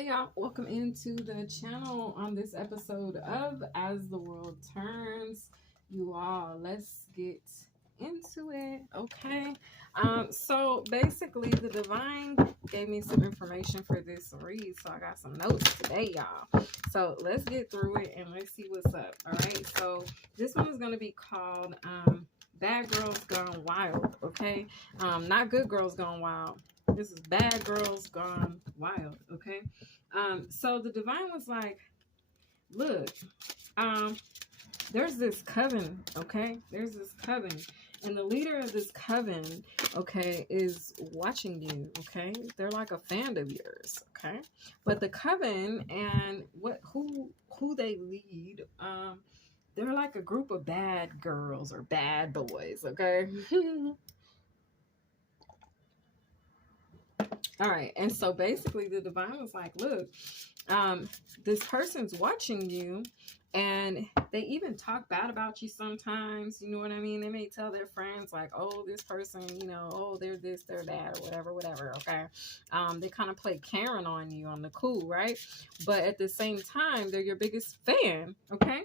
Hey y'all, welcome into the channel on this episode of As the World Turns. You all, let's get into it, okay? So basically the divine gave me some information for this read, so I got some notes today, y'all. So let's get through it and let's see what's up. All right, so this one is going to be called Bad Girls Gone Wild, okay? Not Good Girls Gone Wild. This is Bad Girls Gone Wild, okay? So the divine was like, look, there's this coven, okay? There's this coven. And the leader of this coven, okay, is watching you, okay? They're like a fan of yours, okay? But the coven and who they lead, they're like a group of bad girls or bad boys, okay? All right, and so basically the divine was like, look, this person's watching you, and they even talk bad about you sometimes, you know what I mean? They may tell their friends like, oh, this person, you know, oh, they're this, they're that, or whatever, okay? They kind of play Karen on you on the cool, right? But at the same time, they're your biggest fan, okay?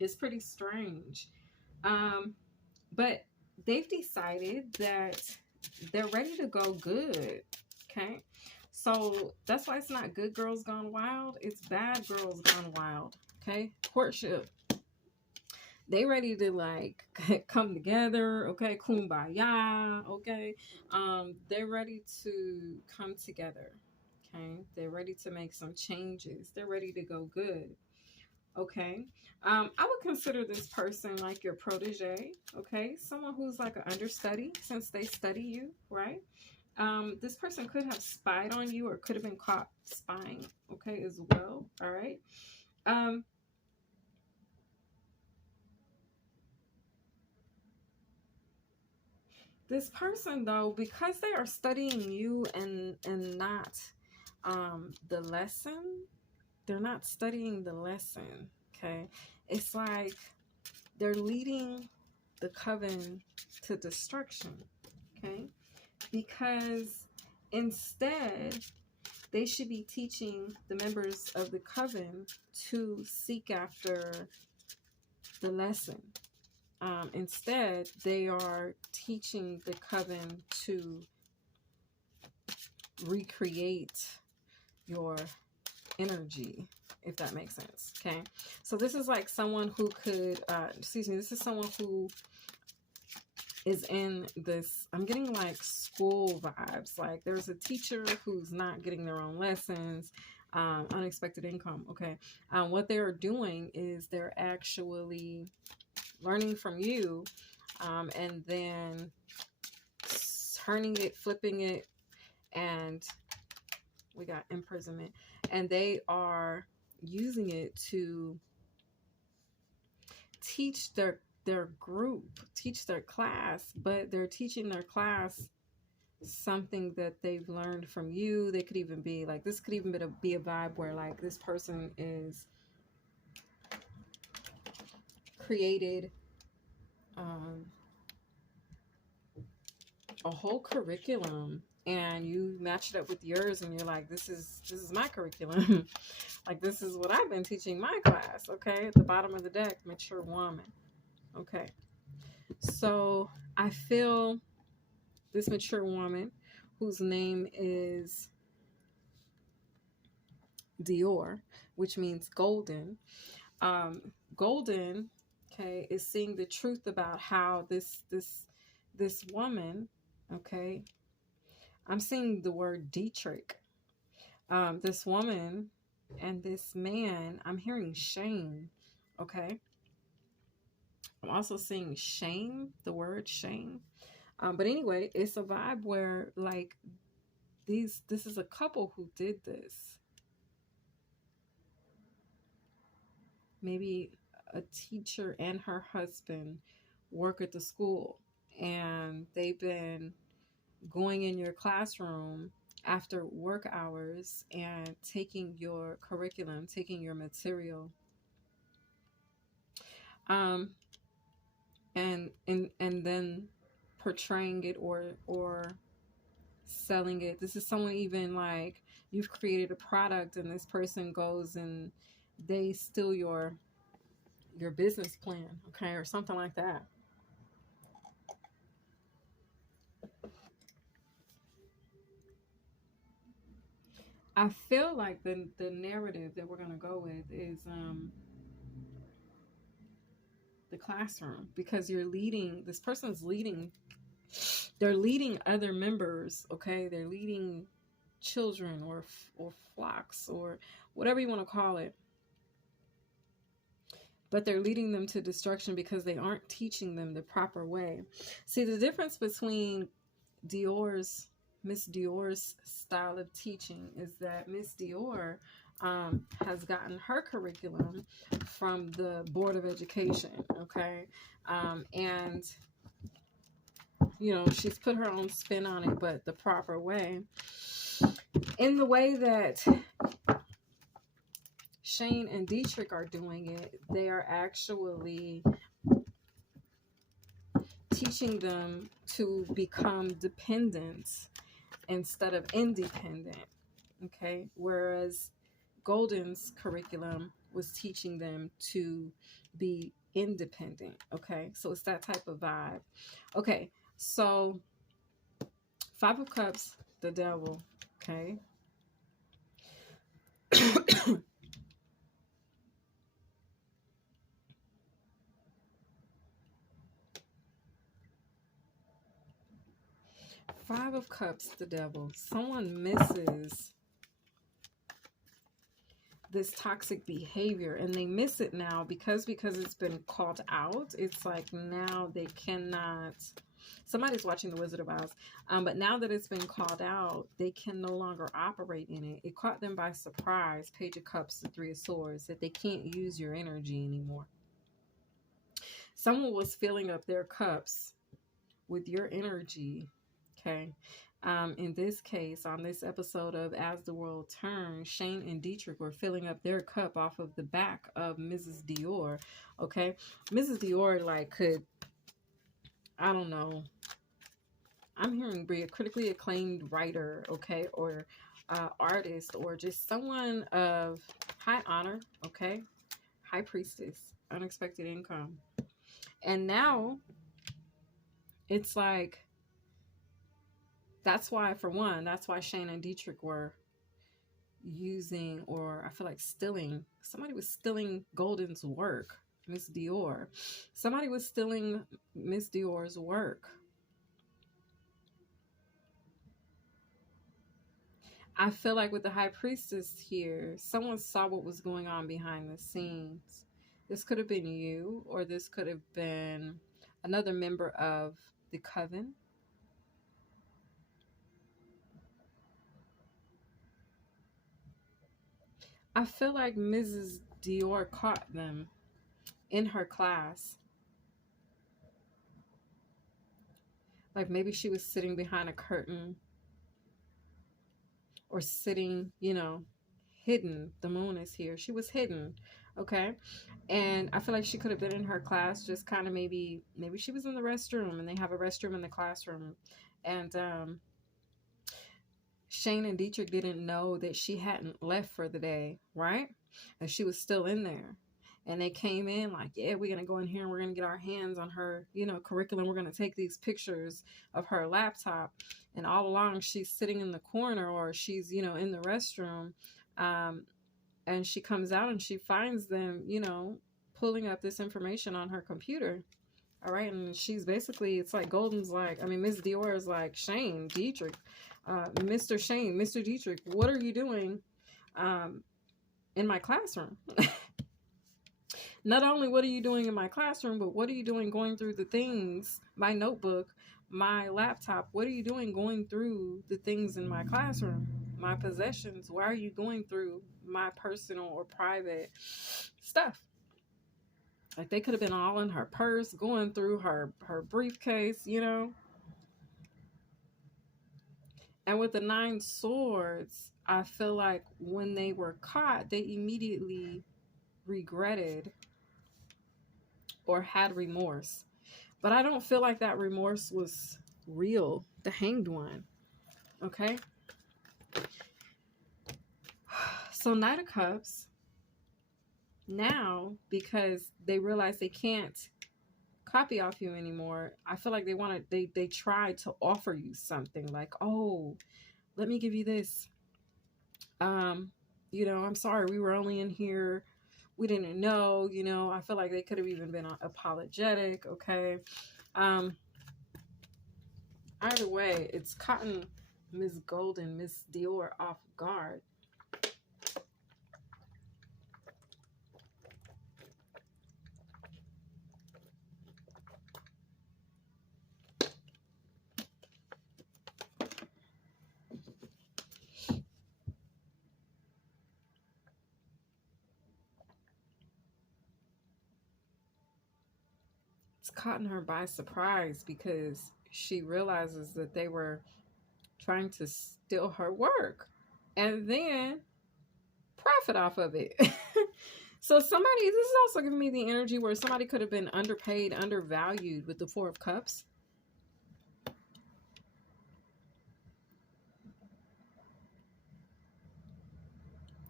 It's pretty strange. But they've decided that they're ready to go good, okay? So that's why it's not Good Girls Gone Wild, it's Bad Girls Gone Wild, okay? Courtship. They ready to like come together, okay? Kumbaya, okay? They're ready to come together, okay? They're ready to make some changes. They're ready to go good, okay? I would consider this person like your protege, okay? Someone who's like an understudy since they study you, right? This person could have spied on you or could have been caught spying, okay, as well, all right? This person, though, because they are studying you and not the lesson, they're not studying the lesson, okay? It's like they're leading the coven to destruction, okay? Because instead, they should be teaching the members of the coven to seek after the lesson. Instead, they are teaching the coven to recreate your energy, if that makes sense, okay? So this is like someone who could, this is someone who is in this, I'm getting like school vibes, like there's a teacher who's not getting their own lessons, unexpected income, okay? What they're doing is they're actually learning from you, and then turning it, flipping it, and we got imprisonment, and they are using it to teach their group, teach their class, but they're teaching their class something that they've learned from you. They could even be like, this could even be a vibe where like this person is created a whole curriculum and you match it up with yours and you're like, this is my curriculum. Like, this is what I've been teaching my class, okay? At the bottom of the deck, mature woman, okay? So I feel this mature woman whose name is Dior, which means golden. Golden, okay, is seeing the truth about how this woman, okay, I'm seeing the word Dietrich. This woman and this man, I'm hearing shame, okay? I'm also seeing shame, the word shame. But anyway, it's a vibe where like this is a couple who did this. Maybe a teacher and her husband work at the school and they've been going in your classroom after work hours and taking your curriculum, taking your material, and then portraying it or selling it. This is someone even like you've created a product and this person goes and they steal your business plan, okay, or something like that. I feel like the narrative that we're gonna go with is the classroom, because you're leading, this person's leading, they're leading other members, okay, they're leading children or flocks or whatever you want to call it, but they're leading them to destruction because they aren't teaching them the proper way. See, the difference between Miss Dior's style of teaching is that Miss Dior has gotten her curriculum from the Board of Education, okay? And, you know, she's put her own spin on it, but the proper way. In the way that Shane and Dietrich are doing it, they are actually teaching them to become dependent instead of independent, okay? Whereas Golden's curriculum was teaching them to be independent, okay? So it's that type of vibe. Okay, so Five of Cups, the Devil, okay? Five of Cups, the Devil. Someone misses this toxic behavior, and they miss it now because it's been called out. It's like now they cannot, somebody's watching The Wizard of Oz, but now that it's been called out, they can no longer operate in it. It caught them by surprise. Page of Cups, the Three of Swords, that they can't use your energy anymore. Someone was filling up their cups with your energy, okay? In this case, on this episode of As the World Turns, Shane and Dietrich were filling up their cup off of the back of Mrs. Dior, okay? Mrs. Dior, like, could, I don't know, I'm hearing be a critically acclaimed writer, okay, or artist, or just someone of high honor, okay? High priestess, unexpected income. And now, it's like, that's why, for one, that's why Shane and Dietrich were using, or I feel like stealing. Somebody was stealing Golden's work, Miss Dior. Somebody was stealing Miss Dior's work. I feel like with the High Priestess here, someone saw what was going on behind the scenes. This could have been you, or this could have been another member of the coven. I feel like Mrs. Dior caught them in her class. Like maybe she was sitting behind a curtain or sitting, you know, hidden. The moon is here. She was hidden, okay? And I feel like she could have been in her class, just kind of maybe she was in the restroom, and they have a restroom in the classroom. And Shane and Dietrich didn't know that she hadn't left for the day, right? And she was still in there. And they came in like, yeah, we're going to go in here and we're going to get our hands on her, you know, curriculum. We're going to take these pictures of her laptop. And all along, she's sitting in the corner, or she's, you know, in the restroom. And she comes out and she finds them, you know, pulling up this information on her computer. All right. And she's basically, it's like Golden's like, I mean, Miss Dior is like, Shane, Dietrich, Mr. Shane, Mr. Dietrich, what are you doing in my classroom? Not only what are you doing in my classroom, but what are you doing going through the things, my notebook, my laptop? What are you doing going through the things in my classroom, my possessions? Why are you going through my personal or private stuff? Like they could have been all in her purse, going through her briefcase, you know. And with the 9 swords, I feel like when they were caught, they immediately regretted or had remorse. But I don't feel like that remorse was real. The Hanged One. Okay? So Knight of Cups, now, because they realize they can't copy off you anymore, I feel like they try to offer you something like, oh, let me give you this. I'm sorry, we were only in here, we didn't know. I feel like they could have even been apologetic. Okay. Either way, it's cotton Miss Golden, Miss Dior off guard. It's caught her by surprise because she realizes that they were trying to steal her work and then profit off of it. So this is also giving me the energy where somebody could have been underpaid, undervalued with the Four of Cups.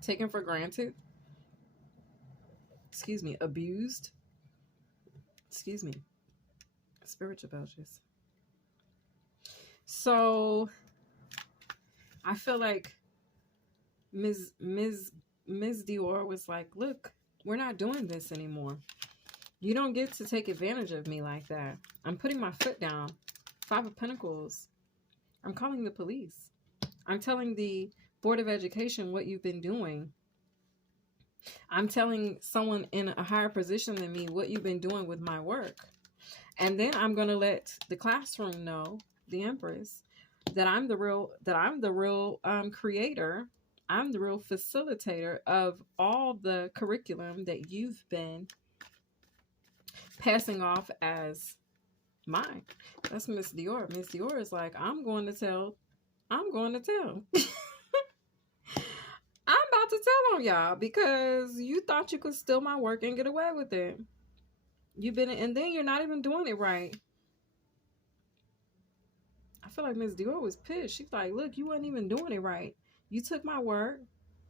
Taken for granted. Excuse me, abused. Excuse me. Spiritual belches. So I feel like Ms. Dior was like, look, we're not doing this anymore. You don't get to take advantage of me like that. I'm putting my foot down. Five of Pentacles. I'm calling the police. I'm telling the Board of Education what you've been doing. I'm telling someone in a higher position than me what you've been doing with my work. And then I'm going to let the classroom know, the Empress, that I'm the real creator. I'm the real facilitator of all the curriculum that you've been passing off as mine. That's Miss Dior. Miss Dior is like, I'm going to tell. I'm about to tell on y'all because you thought you could steal my work and get away with it. And then you're not even doing it right. I feel like Miss Dior was pissed. She's like, look, you weren't even doing it right. You took my work,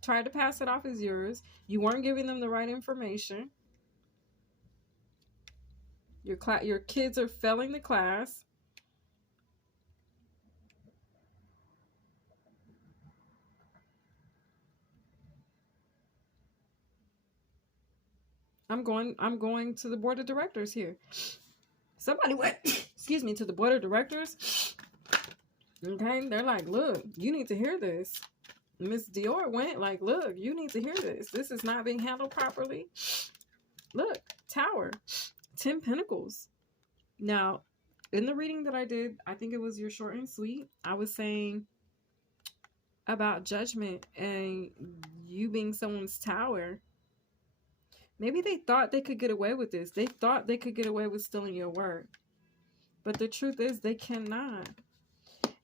tried to pass it off as yours. You weren't giving them the right information. Your kids are failing the class. I'm going to the board of directors here. Somebody went, excuse me, to the board of directors. Okay, they're like, look, you need to hear this. Miss Dior went like, look, you need to hear this. This is not being handled properly. Look, Tower, 10 Pentacles. Now, in the reading that I did, I think it was your short and sweet, I was saying about judgment and you being someone's tower. Maybe they thought they could get away with this. They thought they could get away with stealing your work. But the truth is they cannot.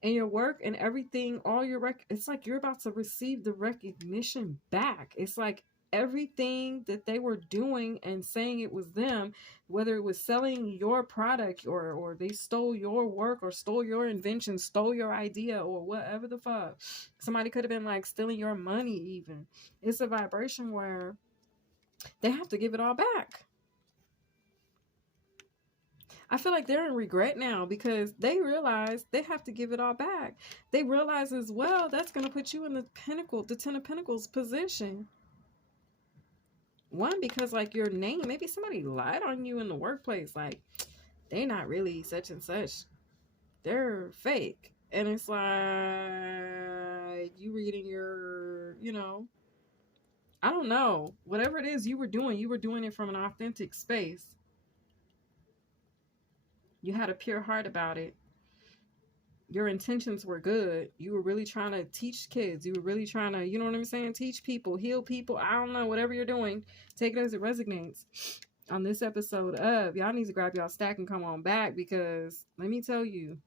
And your work and everything, all your it's like you're about to receive the recognition back. It's like everything that they were doing and saying it was them, whether it was selling your product or they stole your work or stole your invention, stole your idea or whatever the fuck. Somebody could have been like stealing your money even. It's a vibration where they have to give it all back. I feel like they're in regret now because they realize they have to give it all back. They realize as well that's going to put you in the pinnacle, the 10 of Pentacles position. One, because like your name, maybe somebody lied on you in the workplace. Like, they not really such and such. They're fake. And it's like you reading your, I don't know. Whatever it is you were doing it from an authentic space. You had a pure heart about it. Your intentions were good. You were really trying to teach kids. You were really trying to, you know what I'm saying? Teach people, heal people. I don't know, whatever you're doing. Take it as it resonates. On this episode of, y'all need to grab y'all stack and come on back because let me tell you,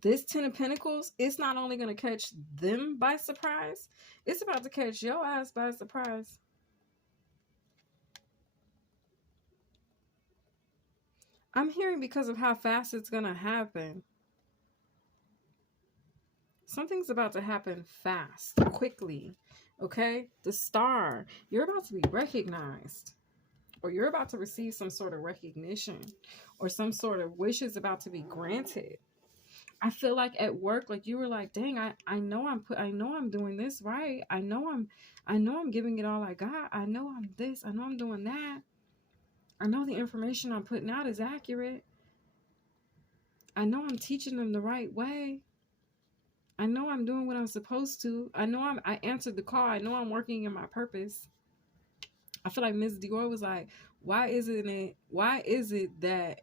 this 10 of Pentacles, it's not only going to catch them by surprise, it's about to catch your ass by surprise. I'm hearing because of how fast it's going to happen. Something's about to happen fast, quickly. Okay? The star. You're about to be recognized, or you're about to receive some sort of recognition, or some sort of wish is about to be granted. I feel like at work, like you were like, dang, I know I'm doing this right. I know I'm giving it all I got. I know I'm this, I know I'm doing that. I know the information I'm putting out is accurate. I know I'm teaching them the right way. I know I'm doing what I'm supposed to. I answered the call. I know I'm working in my purpose. I feel like Ms. Dior was like, why is it that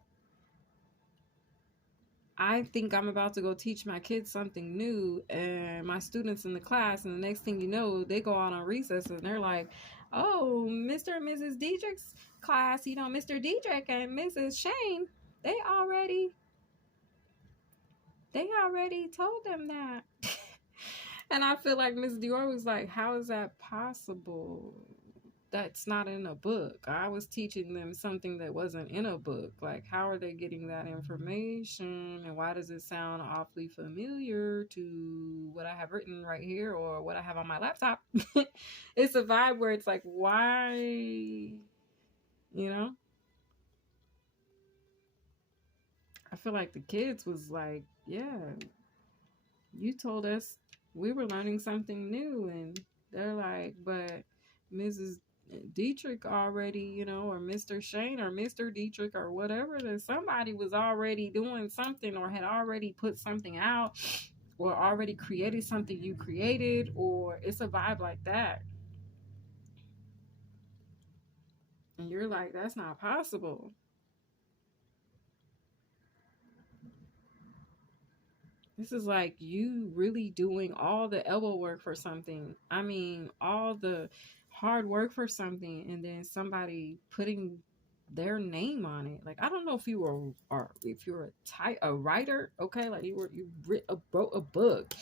I think I'm about to go teach my kids something new and my students in the class, and the next thing you know, they go out on recess and they're like, oh, Mr. and Mrs. Diedrich's class, Mr. Diedrich and Mrs. Shane, they already told them that. And I feel like Miss Dior was like, how is that possible? That's not in a book. I was teaching them something that wasn't in a book. Like, how are they getting that information? And why does it sound awfully familiar to what I have written right here or what I have on my laptop? It's a vibe where it's like, why, I feel like the kids was like, yeah, you told us we were learning something new. And they're like, but Mrs. Dietrich already, or Mr. Shane or Mr. Dietrich or whatever, that somebody was already doing something or had already put something out or already created something you created, or it's a vibe like that. And you're like, that's not possible. This is like you really doing all the elbow work for something. I mean, all the hard work for something, and then somebody putting their name on it. Like, I don't know if you were, or if you're a writer, okay? Like wrote a book,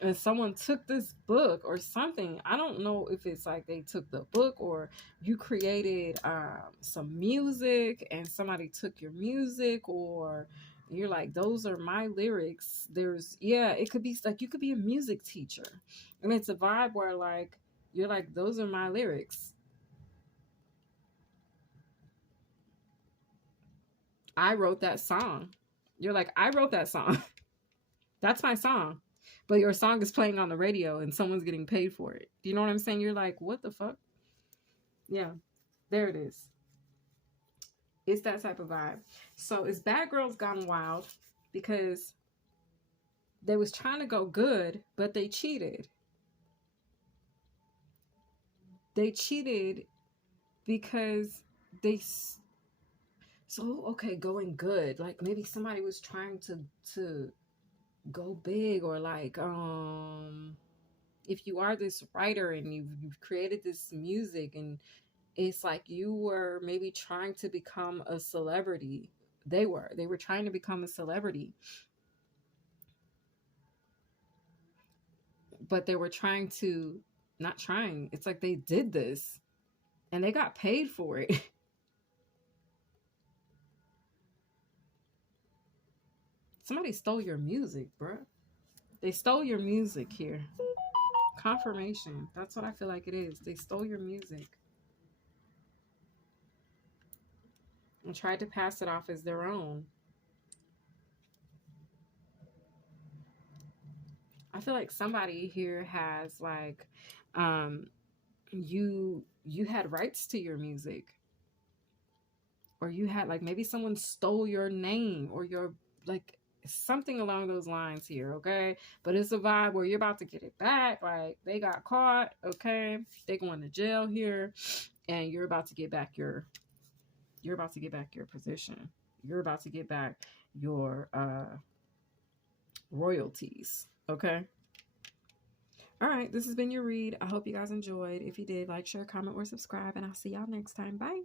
and someone took this book or something. I don't know if it's like they took the book, or you created some music and somebody took your music, or you're like, those are my lyrics. It could be like, you could be a music teacher, and it's a vibe where like, you're like, those are my lyrics. I wrote that song. You're like, I wrote that song. That's my song. But your song is playing on the radio and someone's getting paid for it. Do you know what I'm saying? You're like, what the fuck? Yeah, there it is. It's that type of vibe. So it's Bad Girls Gone Wild, because they was trying to go good, but they cheated. They cheated because okay, going good. Like, maybe somebody was trying to go big, or like, if you are this writer and you've created this music, and it's like you were maybe trying to become a celebrity. They were trying to become a celebrity, but they were trying to, not trying, it's like they did this and they got paid for it. Somebody stole your music, bro. They stole your music here. Confirmation. That's what I feel like it is. They stole your music and tried to pass it off as their own. I feel like somebody here has like, you had rights to your music, or you had, like, maybe someone stole your name or your, like, something along those lines here, okay? But it's a vibe where you're about to get it back. Like, they got caught, okay? They going to jail here, and you're about to get back your position. You're about to get back your royalties, okay? All right, this has been your read. I hope you guys enjoyed. If you did, like, share, comment, or subscribe, and I'll see y'all next time. Bye.